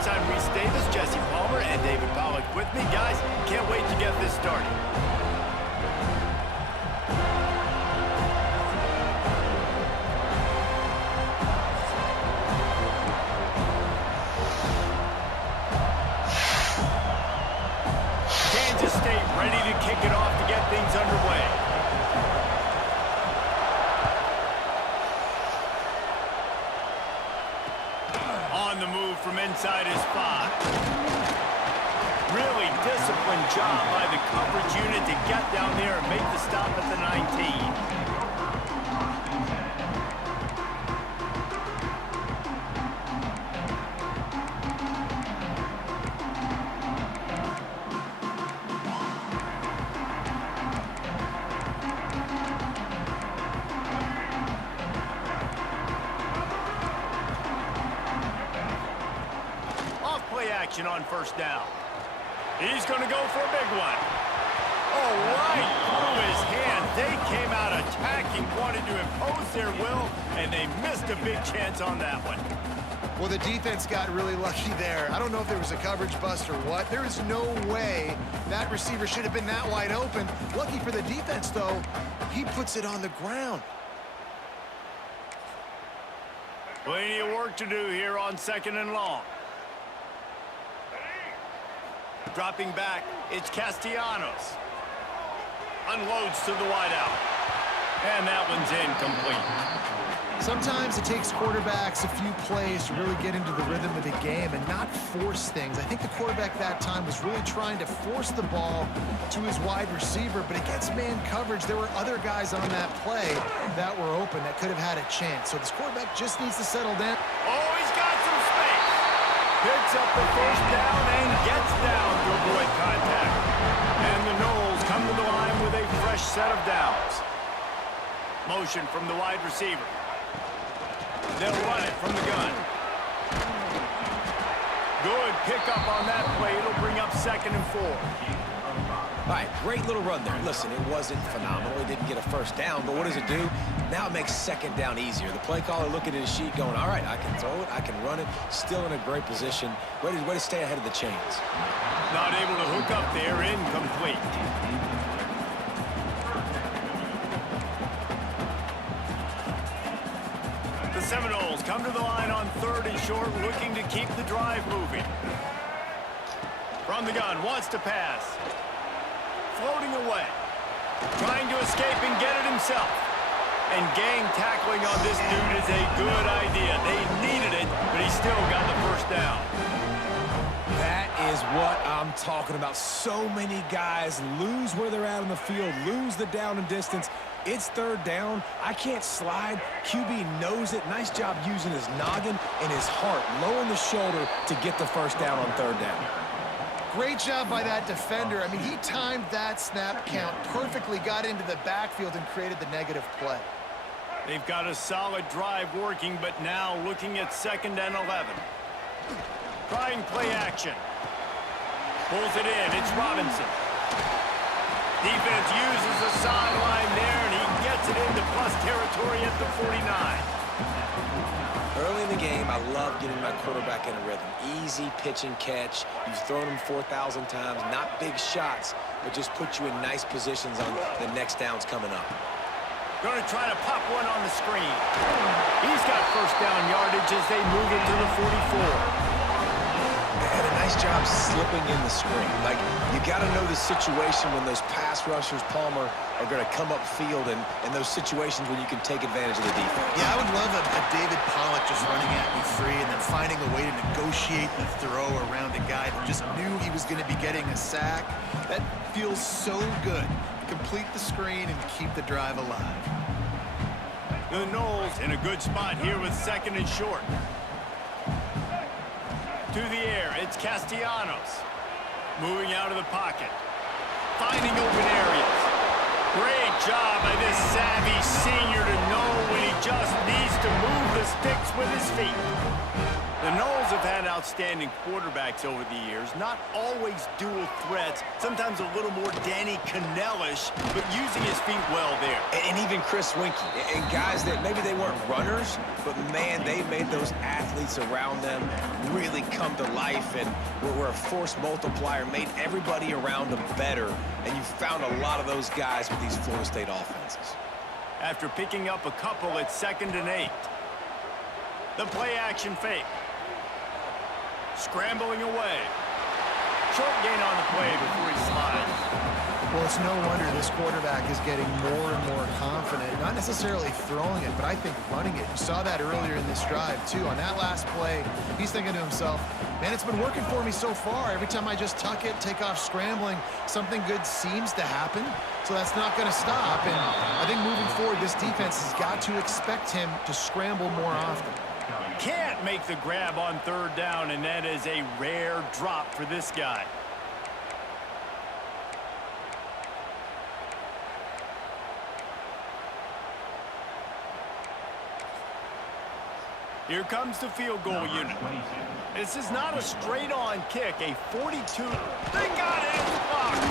Courtside Reese Davis, Jesse Palmer, and David Pollack with me. Guys, can't wait to get this started. Kansas State ready to kick it off to get things underway. On the move from inside his 5. Really disciplined job by the coverage unit to get down there and make the stop at the 19. Action on first down. He's going to go for a big one. Oh, right through his hand. They came out attacking, wanted to impose their will, and they missed a big chance on that one. Well, the defense got really lucky there. I don't know if there was a coverage bust or what. There is no way that receiver should have been that wide open. Lucky for the defense, though, he puts it on the ground. Plenty of work to do here on 2nd and long. Dropping back, it's Castellanos. Unloads to the wideout. And that one's incomplete. Sometimes it takes quarterbacks a few plays to really get into the rhythm of the game and not force things. I think the quarterback that time was really trying to force the ball to his wide receiver, but against man coverage, there were other guys on that play that were open that could have had a chance. So this quarterback just needs to settle down. Oh, he's got some space. Picks up the first down and gets down to avoid contact. And the Noles come to the line with a fresh set of downs. Motion from the wide receiver. They'll run it from the gun. Good pickup on that play. It'll bring up 2nd and 4. All right, great little run there. Listen, it wasn't phenomenal. He didn't get a first down, but what does it do? Now it makes 2nd down easier. The play caller looking at his sheet going, all right, I can throw it, I can run it, still in a great position, ready to stay ahead of the chains. Not able to hook up there, incomplete. The Seminoles come to the line on 3rd and short, looking to keep the drive moving. From the gun, wants to pass. Floating away. Trying to escape and get it himself. And gang tackling on this dude is a good idea. They needed it, but he still got the first down. That is what I'm talking about. So many guys lose where they're at on the field, lose the down and distance. It's 3rd down. I can't slide. QB knows it. Nice job using his noggin and his heart, lowering the shoulder to get the first down on 3rd down. Great job by that defender. I mean, he timed that snap count perfectly, got into the backfield and created the negative play. They've got a solid drive working, but now looking at 2nd and 11. Trying play action. Pulls it in. It's Robinson. Defense uses the sideline there, and he gets it into plus territory at the 49. Early in the game, I love getting my quarterback in a rhythm. Easy pitch and catch. You've thrown him 4,000 times. Not big shots, but just put you in nice positions on the next downs coming up. Going to try to pop one on the screen. He's got first down yardage as they move it to the 44. And a nice job slipping in the screen. Like, you got to know the situation when those pass rushers, Palmer, are going to come upfield and those situations when you can take advantage of the defense. Yeah, I would love a David Pollack just running at me free and then finding a way to negotiate the throw around a guy that just knew he was going to be getting a sack. That feels so good. Complete the screen and keep the drive alive. The Noles in a good spot here with 2nd and short. To the air, it's Castellanos. Moving out of the pocket. Finding open areas. Great job by this savvy senior to know when he just needs to move the sticks with his feet. The Noles have had outstanding quarterbacks over the years. Not always dual threats, sometimes a little more Danny Cannellish, but using his feet well there. And even Chris Winkie, and guys that maybe they weren't runners, but man, they made those athletes around them really come to life and were a force multiplier, made everybody around them better. And you found a lot of those guys with these Florida State offenses. After picking up a couple at 2nd and 8. The play action fake. Scrambling away. Short gain on the play before he slides. Well, it's no wonder this quarterback is getting more and more confident. Not necessarily throwing it, but I think running it. You saw that earlier in this drive, too. On that last play, he's thinking to himself, man, it's been working for me so far. Every time I just tuck it, take off scrambling, something good seems to happen. So that's not going to stop. And I think moving forward, this defense has got to expect him to scramble more often. Can't make the grab on 3rd down, and that is a rare drop for this guy. Here comes the field goal unit. This is not a straight-on kick, a 42. They got it, it's blocked.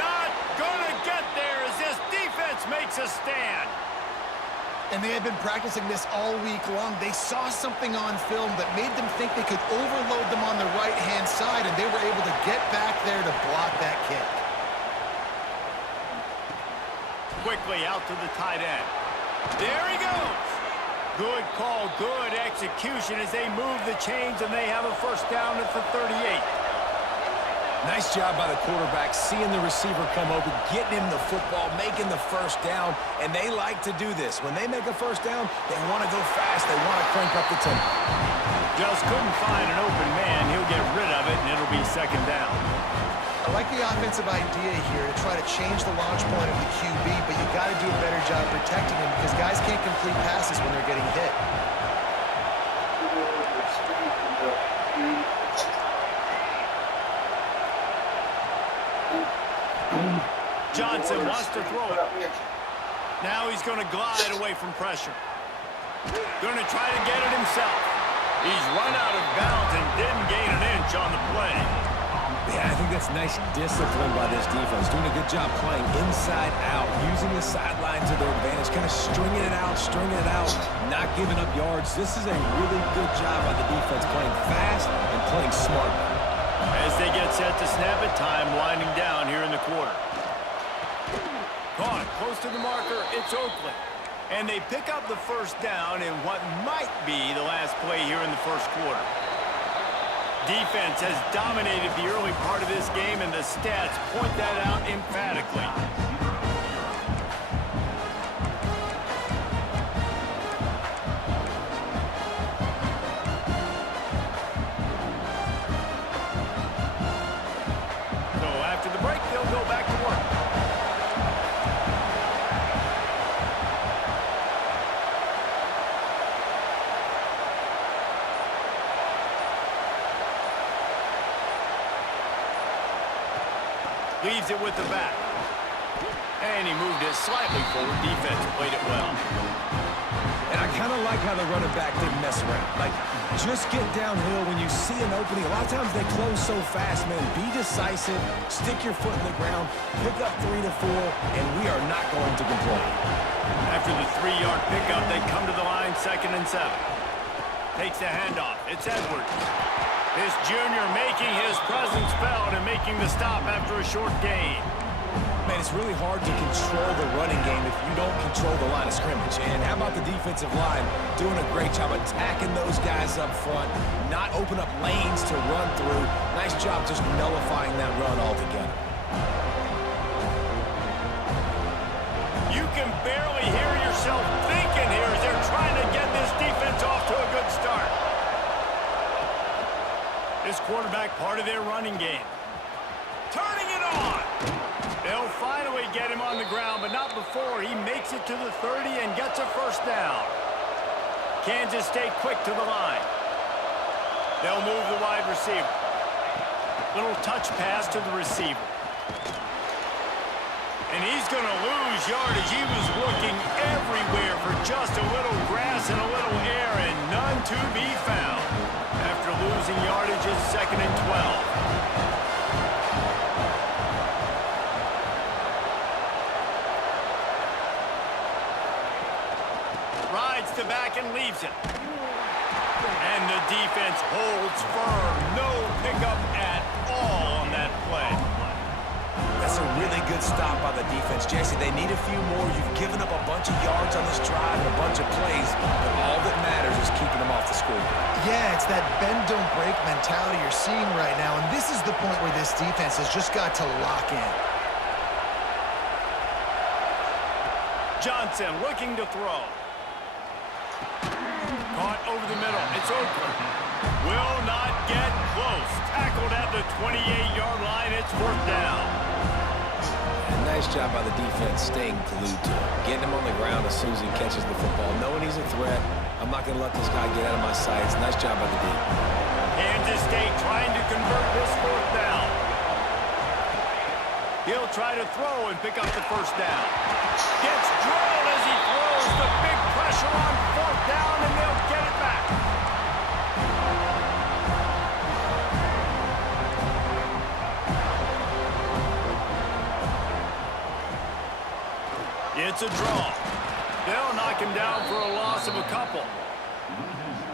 Not gonna get there as this defense makes a stand. And they had been practicing this all week long. They saw something on film that made them think they could overload them on the right-hand side, and they were able to get back there to block that kick. Quickly out to the tight end. There he goes. Good call, good execution as they move the chains, and they have a 1st down at the 38. Nice job by the quarterback, seeing the receiver come open, getting him the football, making the 1st down, and they like to do this. When they make a 1st down, they want to go fast, they want to crank up the tempo. Just couldn't find an open man. He'll get rid of it, and it'll be 2nd down. I like the offensive idea here to try to change the launch point of the QB, but you got to do a better job protecting him because guys can't complete passes when they're getting hit. Johnson wants to throw it. Now he's going to glide away from pressure. Going to try to get it himself. He's run out of bounds and didn't gain an inch on the play. Yeah, I think that's nice discipline by this defense. Doing a good job playing inside out, using the sideline to their advantage, kind of stringing it out, not giving up yards. This is a really good job by the defense, playing fast and playing smart. As they get set to snap it, time winding down here in the quarter. Caught close to the marker, it's Oakland. And they pick up the 1st down in what might be the last play here in the 1st quarter. Defense has dominated the early part of this game, and the stats point that out emphatically. So after the break, they'll go back to work. Leaves it with the back. And he moved it slightly forward. Defense played it well. And I kind of like how the running back didn't mess around. Like, just get downhill when you see an opening. A lot of times they close so fast, man. Be decisive, stick your foot in the ground, pick up 3 to 4, and we are not going to complain. After the 3-yard pickup, they come to the line, 2nd and 7. Takes the handoff. It's Edwards. This junior making his presence felt and making the stop after a short gain. Man, it's really hard to control the running game if you don't control the line of scrimmage. And how about the defensive line doing a great job attacking those guys up front, not open up lanes to run through. Nice job just nullifying that run altogether. You can barely hear yourself thinking here as they're trying to get this defense off to a good start. This quarterback part of their running game. Turning it on. They'll finally get him on the ground, but not before he makes it to the 30 and gets a 1st down. Kansas State quick to the line. They'll move the wide receiver. Little touch pass to the receiver. And he's going to lose yardage. He was looking everywhere for just a little grass and a little air, and none to be found. After losing yardage, it's 2nd and 12. Rides to back and leaves it. And the defense holds firm. No pickup at all on that play. That's a really good stop by the defense, Jesse. They need a few more. You've given up a bunch of yards on this drive and a bunch of plays, but all that matters is keeping them off the scoreboard. Yeah, it's that bend, don't break mentality you're seeing right now, and this is the point where this defense has just got to lock in. Johnson looking to throw. Caught over the middle. It's Oakland. Will not get close. Tackled at the 28-yard line. It's 4th down. And nice job by the defense staying glued to him. Getting him on the ground as soon as he catches the football. Knowing he's a threat. I'm not going to let this guy get out of my sights. Nice job by the D. Kansas State trying to convert this 4th down. He'll try to throw and pick up the 1st down. Gets drilled as he throws. The big pressure on 4th down, and they'll get it back. It's a draw. They'll knock him down for a loss of a couple.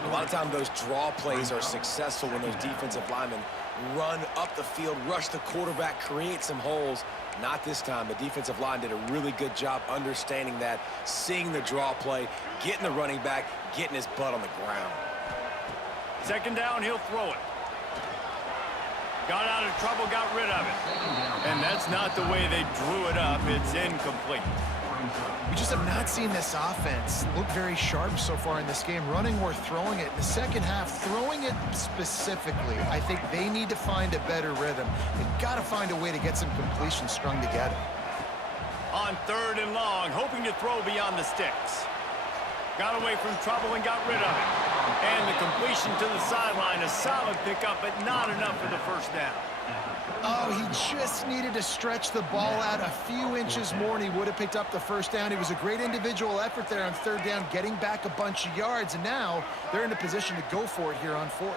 A lot of times those draw plays are successful when those defensive linemen run up the field, rush the quarterback, create some holes. Not this time. The defensive line did a really good job understanding that, seeing the draw play, getting the running back, getting his butt on the ground. 2nd down, he'll throw it. Got out of trouble, got rid of it. And that's not the way they drew it up. It's incomplete. We just have not seen this offense look very sharp so far in this game, running or throwing it. In the second half, throwing it specifically, I think they need to find a better rhythm. They've got to find a way to get some completions strung together. On 3rd and long, hoping to throw beyond the sticks. Got away from trouble and got rid of it. And the completion to the sideline, a solid pickup, but not enough for the 1st down. Oh, he just needed to stretch the ball out a few inches more, and he would have picked up the 1st down. It was a great individual effort there on 3rd down, getting back a bunch of yards, and now they're in a position to go for it here on 4th.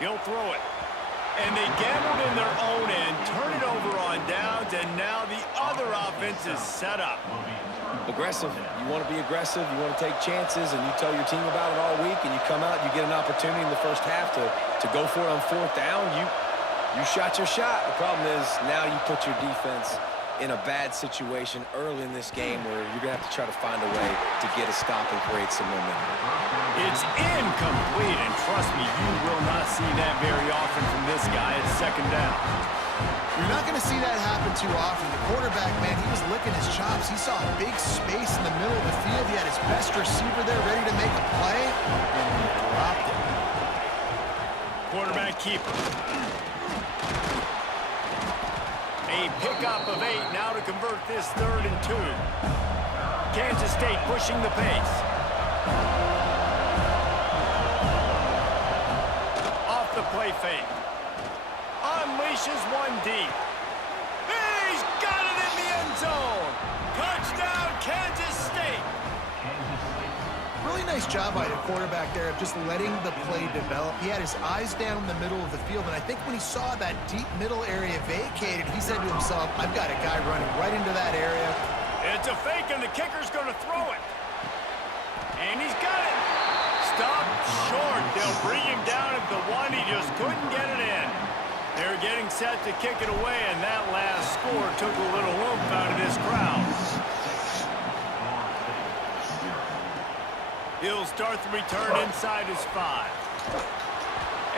He'll throw it. And they gambled in their own end, turn it over on downs, and now the other offense is set up. Aggressive. You want to be aggressive. You want to take chances, and you tell your team about it all week, and you come out, you get an opportunity in the 1st half to go for it on 4th down. You shot your shot. The problem is now you put your defense in a bad situation early in this game where you're going to have to try to find a way to get a stop and create some momentum. It's incomplete, and trust me, you will not see that very often from this guy. It's 2nd down. You're not going to see that happen too often. The quarterback, man, he was licking his chops. He saw a big space in the middle of the field. He had his best receiver there ready to make a play, and he dropped it. Quarterback keeper. A pickup of 8 now to convert this 3rd and 2. Kansas State pushing the pace. Off the play fake. Unleashes one deep. He's got it in the end zone. Touchdown, Kansas State. Really nice job by the quarterback there of just letting the play develop. He had his eyes down in the middle of the field, and I think when he saw that deep middle area vacated, he said to himself, I've got a guy running right into that area. It's a fake, and the kicker's going to throw it. And he's got it. Stopped short. They'll bring him down at the 1. He just couldn't get it in. They're getting set to kick it away, and that last score took a little oomph out of this crowd. He'll start the return inside his 5.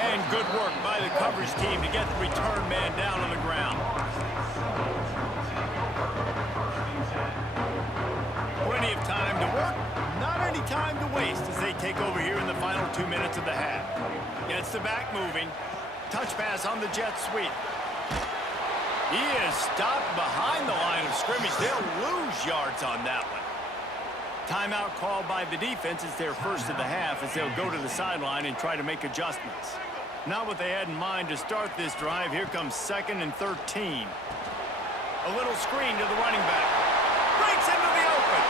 And good work by the coverage team to get the return man down on the ground. Plenty of time to work, not any time to waste as they take over here in the final 2 minutes of the half. Gets the back moving. Touch pass on the jet sweep. He is stopped behind the line of scrimmage. They'll lose yards on that one. Timeout called by the defense. It's their first of the half as they'll go to the sideline and try to make adjustments. Not what they had in mind to start this drive. Here comes 2nd and 13. A little screen to the running back. Breaks into the open.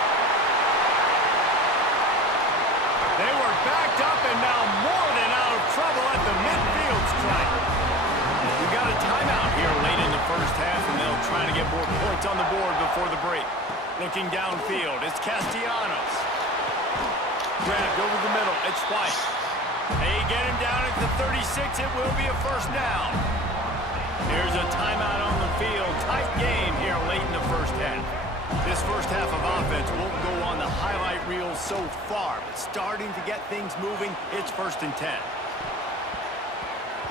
first half, and they'll try to get more points on the board before the break. Looking downfield, it's Castellanos. Grabbed over the middle, it's White. They get him down at the 36. It will be a first down. Here's a timeout on the field. Tight game here late in the first half. This first half of offense won't go on the highlight reel so far, but starting to get things moving, it's 1st and 10.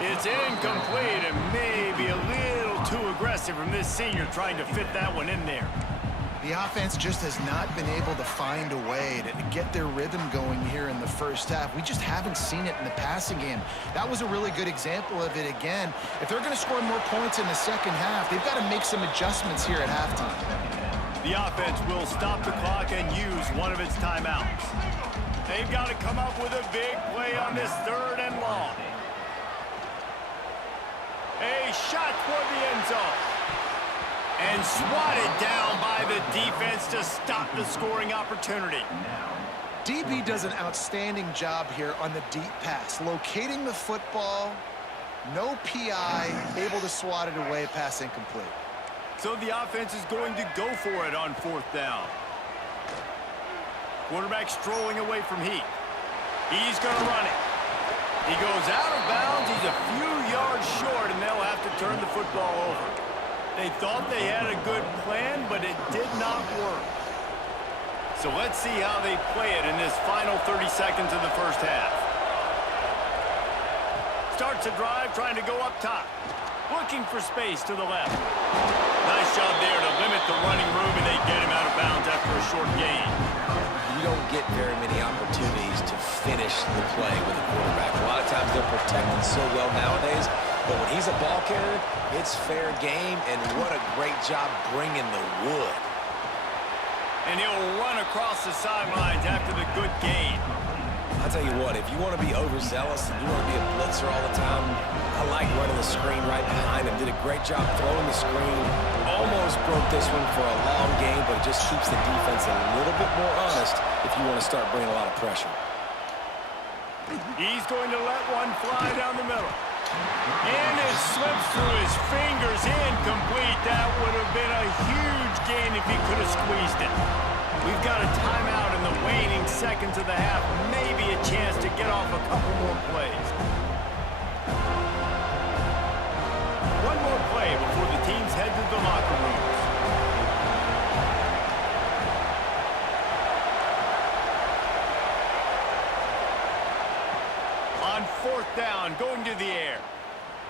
It's incomplete and maybe a little too aggressive from this senior trying to fit that one in there. The offense just has not been able to find a way to get their rhythm going here in the first half. We just haven't seen it in the passing game. That was a really good example of it again. If they're going to score more points in the second half, they've got to make some adjustments here at halftime. The offense will stop the clock and use one of its timeouts. They've got to come up with a big play on this 3rd and long. A shot toward the end zone. And swatted down by the defense to stop the scoring opportunity. DB does an outstanding job here on the deep pass. Locating the football, no PI, able to swat it away, pass incomplete. So the offense is going to go for it on 4th down. Quarterback strolling away from Heath. He's going to run it. He goes out of bounds. He's a few yards short, and they'll have to turn the football over. They thought they had a good plan, but it did not work. So let's see how they play it in this final 30 seconds of the first half. Starts a drive, trying to go up top. Looking for space to the left. Nice job there to limit the running room, and they get him out of bounds after a short gain. You don't get very many opportunities to finish the play with a quarterback. A lot of times they're protected so well nowadays, but when he's a ball carrier, it's fair game, and what a great job bringing the wood. And he'll run across the sidelines after the good gain. I'll tell you what, if you want to be overzealous and you want to be a blitzer all the time, I like running the screen right behind him. Did a great job throwing the screen. Almost broke this one for a long game, but it just keeps the defense a little bit more honest if you want to start bringing a lot of pressure. He's going to let one fly down the middle. And it slips through his fingers, incomplete. That would have been a huge gain if he could have squeezed it. We've got a timeout in the waning seconds of the half. Maybe a chance to get off a couple more plays. One more play before the teams head to the locker rooms. On 4th down, going to the air.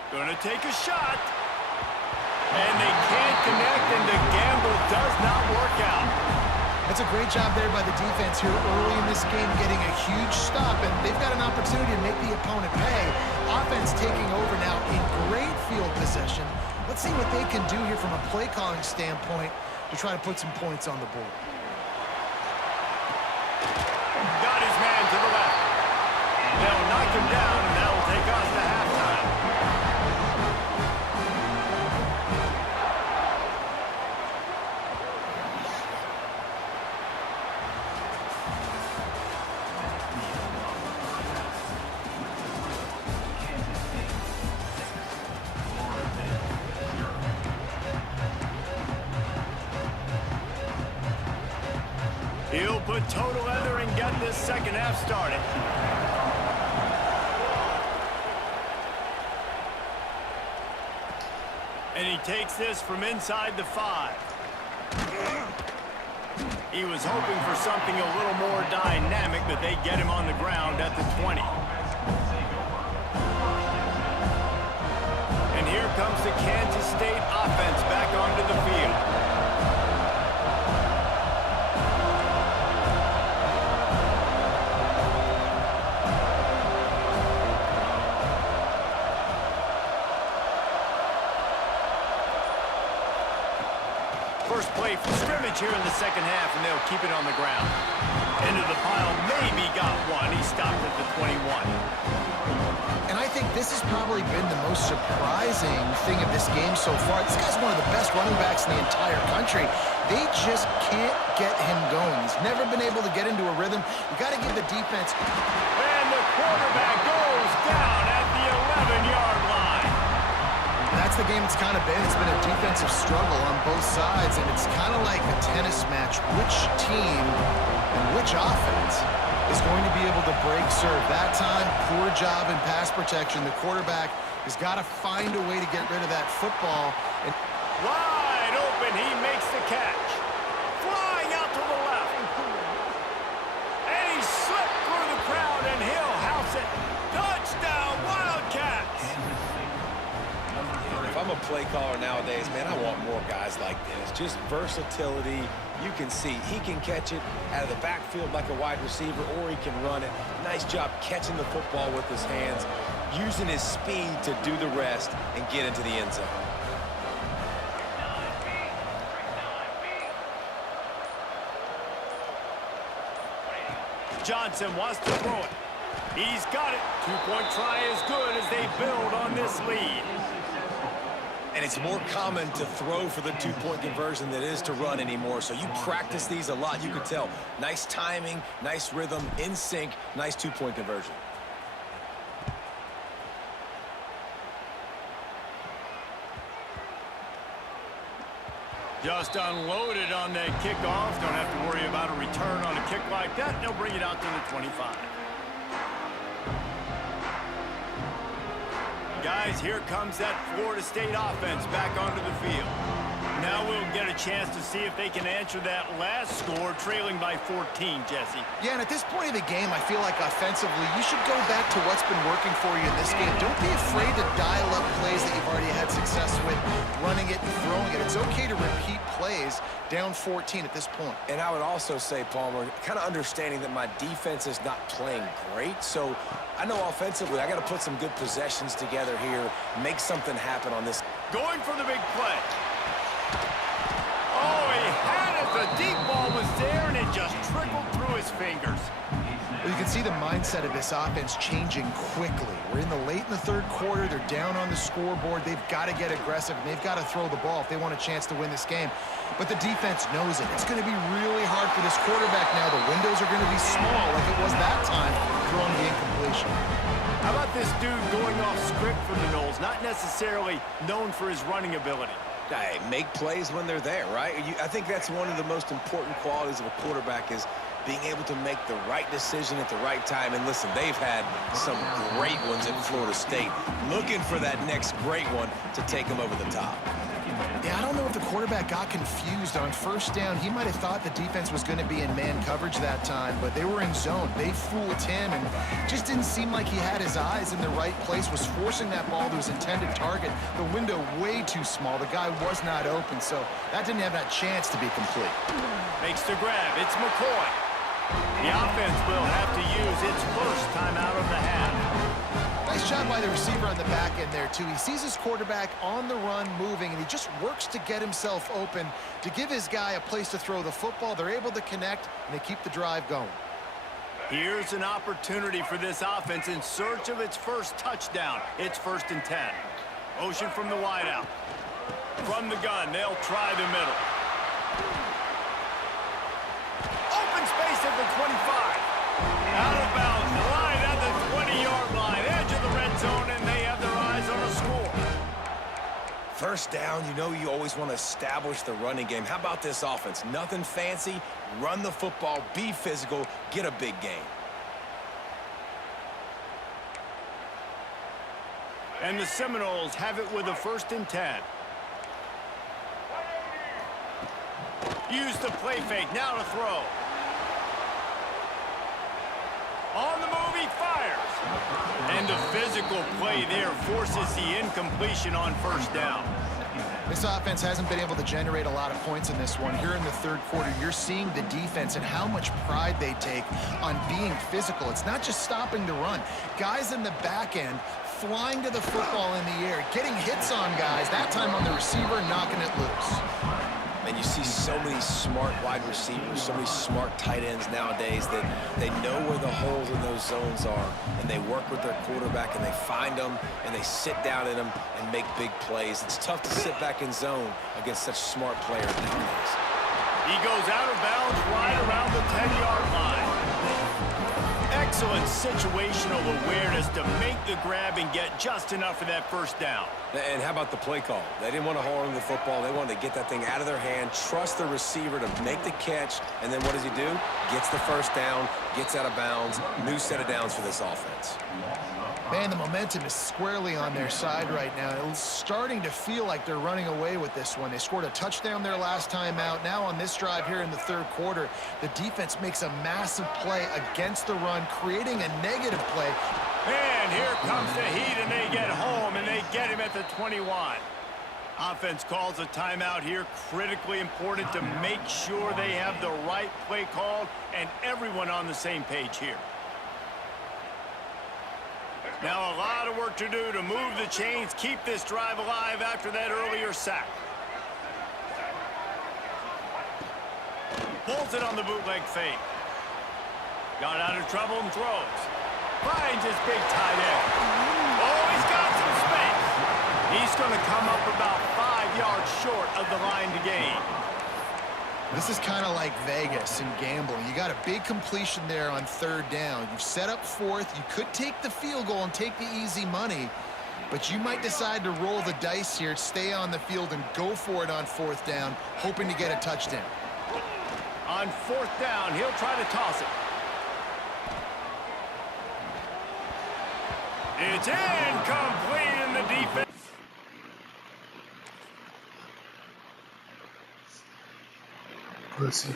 Going to take a shot. And they can't connect, and the gamble does not work out. That's a great job there by the defense here early in this game, getting a huge stop, and they've got an opportunity to make the opponent pay. Offense taking over now in great field possession. Let's see what they can do here from a play calling standpoint to try to put some points on the board. Got his man to the left. They'll knock him down, and that will take us to halftime. He'll put toe to leather and get this second half started. And he takes this from inside the 5. He was hoping for something a little more dynamic, but they get him on the ground at the 20. And here comes the Kansas State offense back onto the field. First play from scrimmage here in the second half, and they'll keep it on the ground. Into the pile, maybe got one. He stopped at the 21. And I think this has probably been the most surprising thing of this game so far. This guy's one of the best running backs in the entire country. They just can't get him going. He's never been able to get into a rhythm. You got to give the defense. And the quarterback goes down at the 11-yard line. That's that's the game it's kind of been. It's been a defensive struggle on both sides, and it's kind of like a tennis match. Which team and which offense is going to be able to break serve? That time, poor job in pass protection. The quarterback has got to find a way to get rid of that football. And Wide open, he makes the catch. Flying out to the left. And he slipped through the crowd, and he'll house it. Touchdown, Wildcats! If I'm a play caller nowadays, man, I want more guys like this. Just versatility. You can see he can catch it out of the backfield like a wide receiver, or he can run it. Nice job catching the football with his hands, using his speed to do the rest and get into the end zone. Johnson wants to throw it. He's got it. Two-point try is good as they build on this lead. And it's more common to throw for the two-point conversion than it is to run anymore. So you practice these a lot. You can tell. Nice timing, nice rhythm, in sync, nice two-point conversion. Just unloaded on that kickoff. Don't have to worry about a return on a kick like that. They'll bring it out to the 25. Guys, here comes that Florida State offense back onto the field. Now we'll get a chance to see if they can answer that last score, trailing by 14, Jesse. yeah, and at this point of the game, I feel like offensively, you should go back to what's been working for you in this game. Don't be afraid to dial up plays that you've already had success with, running it and throwing it. It's okay to repeat plays down 14 at this point. And I would also say, Palmer, kind of understanding that my defense is not playing great. So I know offensively I got to put some good possessions together here, make something happen on this. Going for the big play. Oh, he had it. The deep ball was there, and it just trickled through his fingers. Well, you can see the mindset of this offense changing quickly. We're in the third quarter. They're down on the scoreboard. They've got to get aggressive, and they've got to throw the ball if they want a chance to win this game. But the defense knows it. It's going to be really hard for this quarterback now. The windows are going to be small like it was that time throwing the incompletion. How about this dude going off script for the Noles? Not necessarily known for his running ability. Hey, make plays when they're there, right? I think that's one of the most important qualities of a quarterback is being able to make the right decision at the right time. And listen, they've had some great ones at Florida State. Looking for that next great one to take them over the top. Yeah, I don't know if the quarterback got confused on first down. He might have thought the defense was going to be in man coverage that time, but they were in zone. They fooled him, and just didn't seem like he had his eyes in the right place, was forcing that ball to his intended target. The window way too small. The guy was not open, so that didn't have that chance to be complete. Makes the grab. It's McCoy. The offense will have to use its first timeout of the half. Nice job by the receiver on the back end there, too. He sees his quarterback on the run moving, and he just works to get himself open to give his guy a place to throw the football. They're able to connect, and they keep the drive going. Here's an opportunity for this offense in search of its first touchdown. It's 1st and 10. Motion from the wideout. From the gun, they'll try the middle. Open space at the 25. Out of bounds, line at the 20-yard line. Edge of the red zone, and they have their eyes on a score. First down, you know you always want to establish the running game. How about this offense? Nothing fancy. Run the football, be physical, get a big gain. And the Seminoles have it with a 1st and 10. Use the play fake, now to throw. On the move, he fires. And the physical play there forces the incompletion on 1st down. This offense hasn't been able to generate a lot of points in this one. Here in the third quarter, you're seeing the defense and how much pride they take on being physical. It's not just stopping the run. Guys in the back end flying to the football in the air, getting hits on guys, that time on the receiver, knocking it loose. And you see so many smart wide receivers, so many smart tight ends nowadays that they know where the holes in those zones are, and they work with their quarterback, and they find them, and they sit down in them and make big plays. It's tough to sit back in zone against such smart players nowadays. He goes out of bounds right around the 10-yard line. Excellent situational awareness to make the grab and get just enough for that first down. And how about the play call? They didn't want to hold on to the football. They wanted to get that thing out of their hand, trust the receiver to make the catch, and then what does he do? Gets the first down, gets out of bounds, new set of downs for this offense. Man, the momentum is squarely on their side right now. It's starting to feel like they're running away with this one. They scored a touchdown their last time out. Now on this drive here in the third quarter, the defense makes a massive play against the run, creating a negative play. And here comes the heat, and they get home, and they get him at the 21. Offense calls a timeout here. Critically important to make sure they have the right play called and everyone on the same page here. Now a lot of work to do to move the chains, keep this drive alive after that earlier sack. Pulls it on the bootleg fake. Got out of trouble and throws. Finds his big tight end. Oh, he's got some space. He's going to come up about 5 yards short of the line to gain. This is kind of like Vegas in gambling. You got a big completion there on third down. You've set up fourth. You could take the field goal and take the easy money, but you might decide to roll the dice here, stay on the field, and go for it on fourth down, hoping to get a touchdown. On fourth down, he'll try to toss it. It's incomplete, and the defense. Pussy.